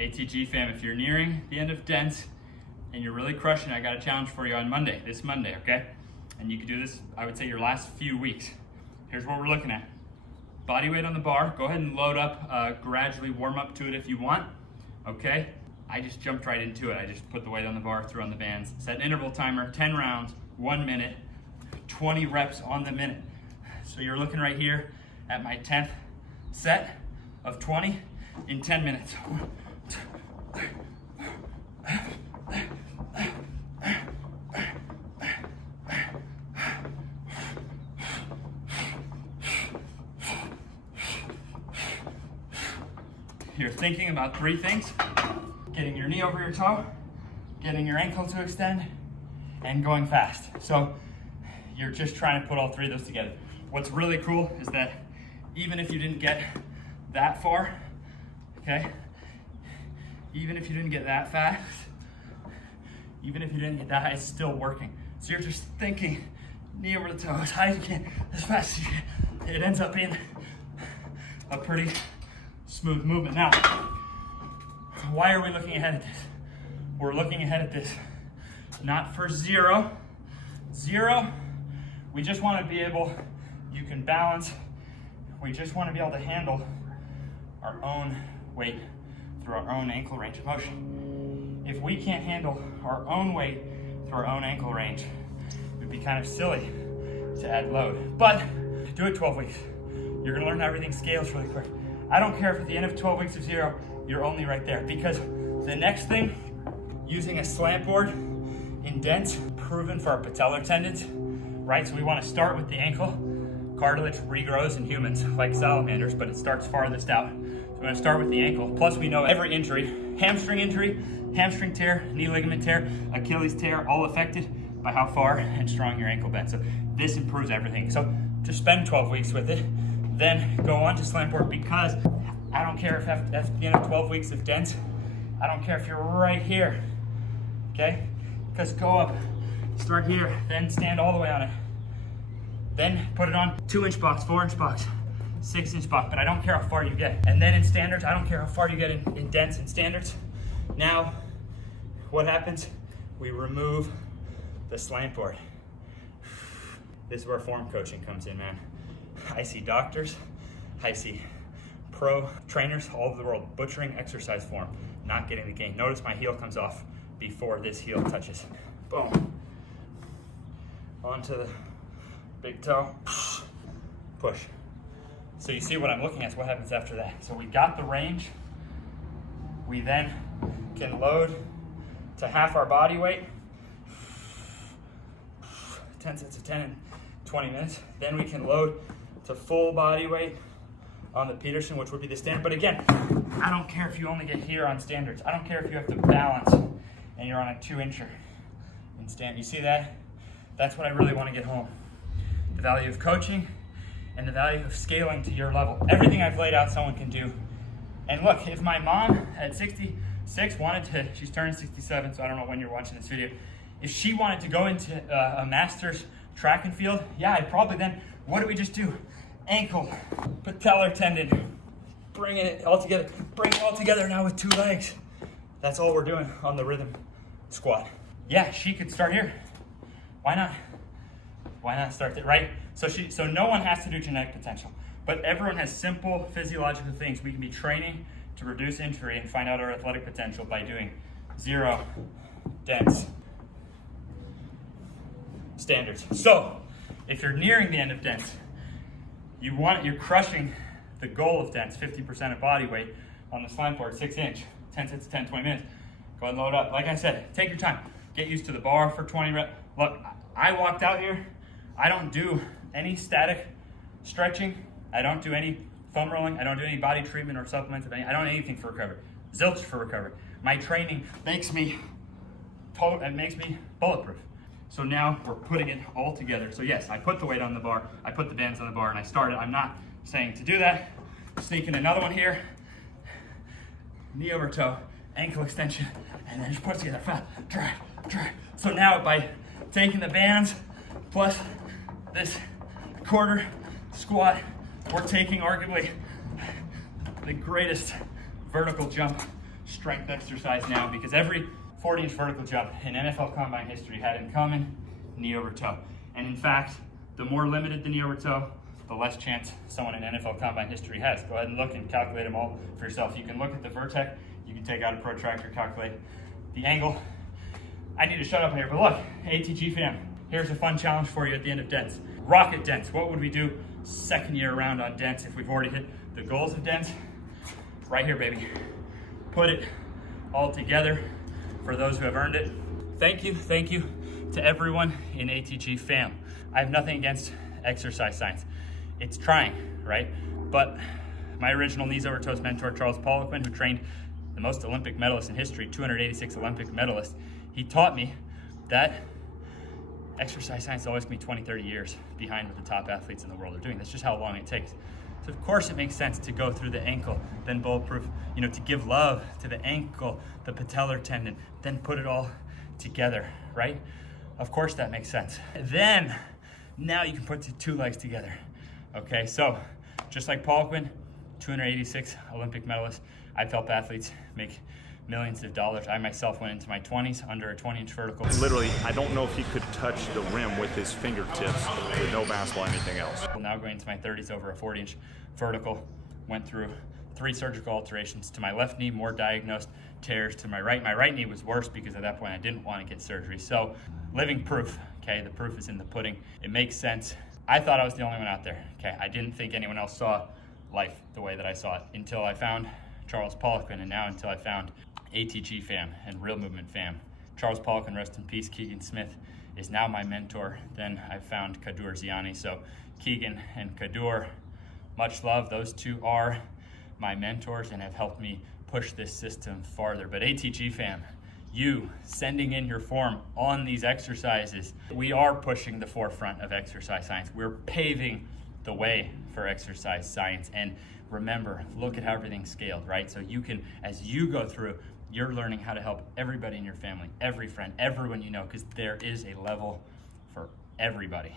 ATG fam, if you're nearing the end of dense and you're really crushing, I got a challenge for you on Monday, this Monday, okay? And you can do this, I would say, your last few weeks. Here's what we're looking at. Body weight on the bar. Go ahead and load up, gradually warm up to it if you want, okay? I just jumped right into it. I just put the weight on the bar, threw on the bands, set an interval timer, 10 rounds, 1 minute, 20 reps on the minute. So you're looking right here at my 10th set of 20 in 10 minutes. You're thinking about 3 things: getting your knee over your toe, getting your ankle to extend, and going fast. So you're just trying to put all 3 of those together. What's really cool is that even if you didn't get that far, okay, even if you didn't get that fast, even if you didn't get that high, it's still working. So you're just thinking knee over the toe as high as you can, as fast as you can. It ends up being a pretty smooth movement. Now, why are we looking ahead at this? We're looking ahead at this not for zero. We just want to be able, you can balance, we just want to be able to handle our own weight through our own ankle range of motion. If we can't handle our own weight through our own ankle range, it would be kind of silly to add load. But do it 12 weeks. You're gonna learn how everything scales really quick. I don't care if at the end of 12 weeks of 0, you're only right there, because the next thing, using a slant board in dense, proven for our patellar tendons, right? So we want to start with the ankle. Cartilage regrows in humans like salamanders, but it starts farthest out. So we're going to start with the ankle. Plus we know every injury, hamstring tear, knee ligament tear, Achilles tear, all affected by how far and strong your ankle bends. So this improves everything. So just spend 12 weeks with it, then go on to slant board, because I don't care if at the end of 12 weeks of dense, I don't care if you're right here, okay? Because go up, start here, then stand all the way on it. Then put it on 2-inch box, 4-inch box, 6-inch box, but I don't care how far you get. And then in standards, I don't care how far you get in dense and standards. Now, what happens? We remove the slant board. This is where form coaching comes in, man. I see doctors, I see pro trainers all over the world butchering exercise form, not getting the gain. Notice my heel comes off before this heel touches. Boom. Onto the big toe, push. So you see what I'm looking at is what happens after that. So we got the range. We then can load to half our body weight. 10 sets of 10 in 20 minutes. Then we can load to full body weight on the Peterson, which would be the standard. But again, I don't care if you only get here on standards. I don't care if you have to balance and you're on a 2-incher in stand. You see that? That's what I really want to get home. The value of coaching and the value of scaling to your level. Everything I've laid out, someone can do. And look, if my mom at 66 wanted to, she's turning 67, so I don't know when you're watching this video. If she wanted to go into a master's track and field, yeah, I'd probably then, what do we just do? Ankle, patellar tendon, bring it all together now with 2 legs. That's all we're doing on the rhythm squat. Yeah, she could start here. Why not? Why not start there, right? So no one has to do genetic potential, but everyone has simple physiological things we can be training to reduce injury and find out our athletic potential by doing 0, dense, standards. So if you're nearing the end of dense, you're crushing the goal of dense, 50% of body weight on the slant board, 6-inch, 10 sets of 10, 20 minutes. Go ahead and load up. Like I said, take your time. Get used to the bar for 20 reps. Look, I walked out here. I don't do any static stretching. I don't do any foam rolling. I don't do any body treatment or supplements. I don't do anything for recovery. Zilch for recovery. My training makes me bulletproof. So now we're putting it all together. So yes, I put the weight on the bar, I put the bands on the bar, and I started. I'm not saying to do that. Sneaking another one here. Knee over toe, ankle extension, and then just put it together. Fast, drive. So now by taking the bands plus this quarter squat, we're taking arguably the greatest vertical jump strength exercise now because every 40-inch vertical jump in NFL Combine history had in common knee over toe. And in fact, the more limited the knee over toe, the less chance someone in NFL Combine history has. Go ahead and look and calculate them all for yourself. You can look at the vertex, you can take out a protractor, calculate the angle. I need to shut up here, but look, ATG fam, here's a fun challenge for you at the end of dents. Rocket dents. What would we do second year around on dents if we've already hit the goals of dents? Right here, baby. Put it all together for those who have earned it. Thank you to everyone in ATG fam. I have nothing against exercise science. It's trying, right? But my original knees over toes mentor, Charles Poliquin, who trained the most Olympic medalists in history, 286 Olympic medalists, he taught me that exercise science always can be 20, 30 years behind what the top athletes in the world are doing. That's just how long it takes. So of course it makes sense to go through the ankle, then bulletproof, to give love to the ankle, the patellar tendon, then put it all together, right? Of course that makes sense. Then, now you can put the two legs together. Okay, so just like Poliquin, 286 Olympic medalists, I've helped athletes make millions of dollars. I myself went into my 20s under a 20-inch vertical. Literally, I don't know if he could touch the rim with his fingertips with no basketball or anything else. Now going into my 30s over a 40-inch vertical, went through 3 surgical alterations to my left knee, more diagnosed tears to my right. My right knee was worse because at that point I didn't want to get surgery. So living proof, okay? The proof is in the pudding. It makes sense. I thought I was the only one out there, okay? I didn't think anyone else saw life the way that I saw it until I found Charles Poliquin, and now until I found ATG fam and Real Movement fam. Charles Poliquin, rest in peace. Keegan Smith is now my mentor. Then I found Kadur Ziani. So Keegan and Kadur, much love. Those two are my mentors and have helped me push this system farther. But ATG fam, you sending in your form on these exercises, we are pushing the forefront of exercise science. We're paving the way for exercise science. And remember, look at how everything's scaled, right? So you can, as you go through, you're learning how to help everybody in your family, every friend, everyone you know, because there is a level for everybody.